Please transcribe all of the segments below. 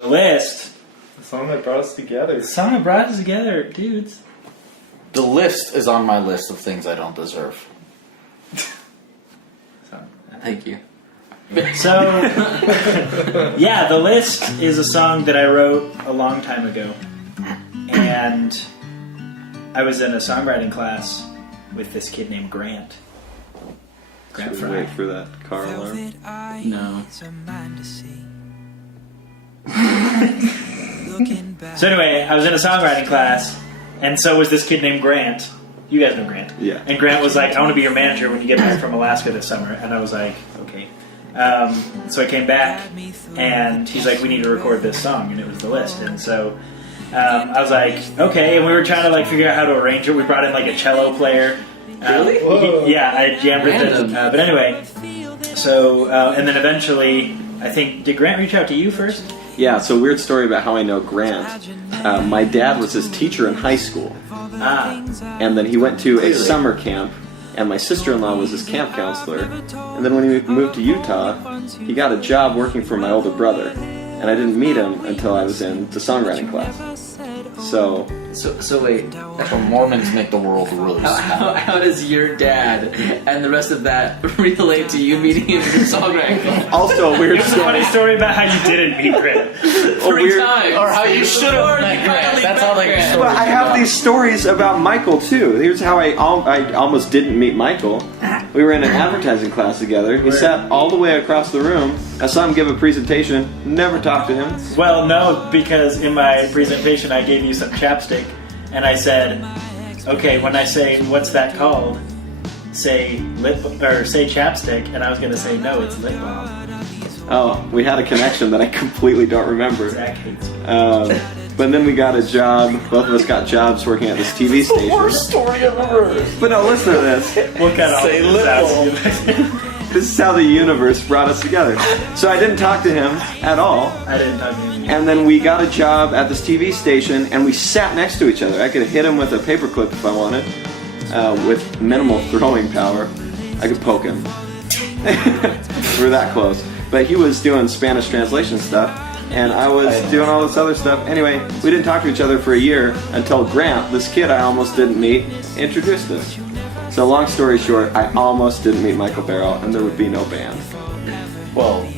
The list. The song that brought us together. The song that brought us together, dudes. The list is on my list of things I don't deserve. Thank you. So, yeah, The List is a song that I wrote a long time ago. And I was in a songwriting class with this kid named Grant. Grant Should we wait for that car alarm? No. So anyway, I was in a songwriting class, and so was this kid named Grant. You guys know Grant. Yeah. And Grant was like, I want to be your manager when you get back from Alaska this summer. And I was like, okay. So I came back, and he's like, we need to record this song, and it was The List. And so I was like, okay. And we were trying to like figure out how to arrange it. We brought in like a cello player. Really? Yeah, I jammed with it. But anyway, so, and then eventually, I think, did Grant reach out to you first? Yeah, so weird story about how I know Grant. My dad was his teacher in high school. And then he went to a summer camp, and my sister-in-law was his camp counselor. And then when he moved to Utah, he got a job working for my older brother. And I didn't meet him until I was in the songwriting class. So wait. That's when Mormons make the world really small. How does your dad and the rest of that relate to you meeting him in the songwriting club? also a weird It's a funny story. story about how you didn't meet Grant. Three times. Or how you should have met Grant. That's how they Grant. stories But I have go. these stories about Michael too. Here's how I almost didn't meet Michael. We were in an advertising class together. He sat all the way across the room. I saw him give a presentation. Never talked to him. Well, no, because in my presentation I gave you some chapstick, and I said, okay, when I say, what's that called? Say say chapstick, and I was going to say, no, it's lip balm. Oh, we had a connection that I completely don't remember. Zach hates me. But then we got a job. Both of us got jobs working at this TV station. Worst story I've ever heard. But no, listen to this. We'll cut all Say this lip out. This is how the universe brought us together. So I didn't talk to him at all. I didn't talk to him. And then we got a job at this TV station, and we sat next to each other. I could hit him with a paperclip if I wanted, with minimal throwing power. I could poke him. We were that close. But he was doing Spanish translation stuff, and I was doing all this other stuff. Anyway, we didn't talk to each other for a year until Grant, this kid I almost didn't meet, introduced us. So long story short, I almost didn't meet Michael Barrow, and there would be no band Well,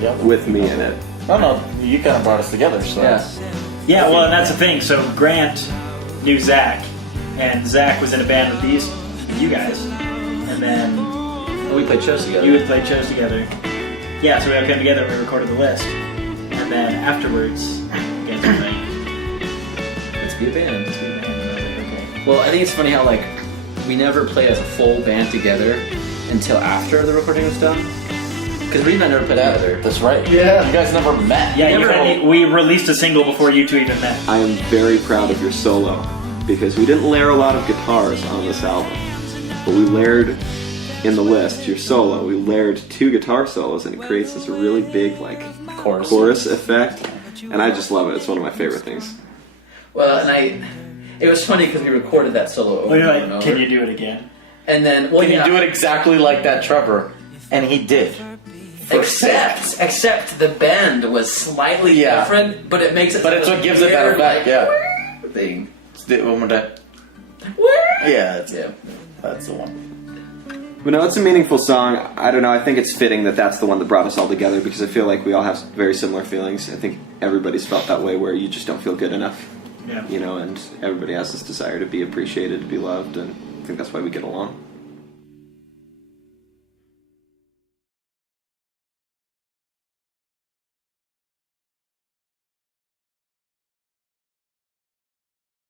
yeah. with me in it. No, you kind of brought us together, so. Yeah, well, and that's the thing. So Grant knew Zach, and Zach was in a band with you guys, and then We played shows together. you had played shows together. Yeah, so we all came together and we recorded The List, and then afterwards, again, we're like, Let's be a band. let's be a band. And I was like, okay. Well, I think it's funny how like we never played as a full band together until after the recording was done. Because Reed and I never played together. That's right. Yeah. You guys never met. Yeah, we released a single before you two even met. I am very proud of your solo, because we didn't layer a lot of guitars on this album, but we layered in The List, your solo, we layered 2 guitar solos, and it creates this really big like chorus effect, and I just love it. It's one of my favorite things. Well, and it was funny because we recorded that solo over Well, you're and like, over. can you do it again? And then, well, Can you do it exactly like that, Trevor? And he did. Except the bend was slightly different, but it makes it. But it's what gives it that effect, yeah. Thing. Do it one more time. Yeah, that's the one. But no, it's a meaningful song. I don't know, I think it's fitting that that's the one that brought us all together, because I feel like we all have very similar feelings. I think everybody's felt that way, where you just don't feel good enough. Yeah. You know, and everybody has this desire to be appreciated, to be loved, and I think that's why we get along.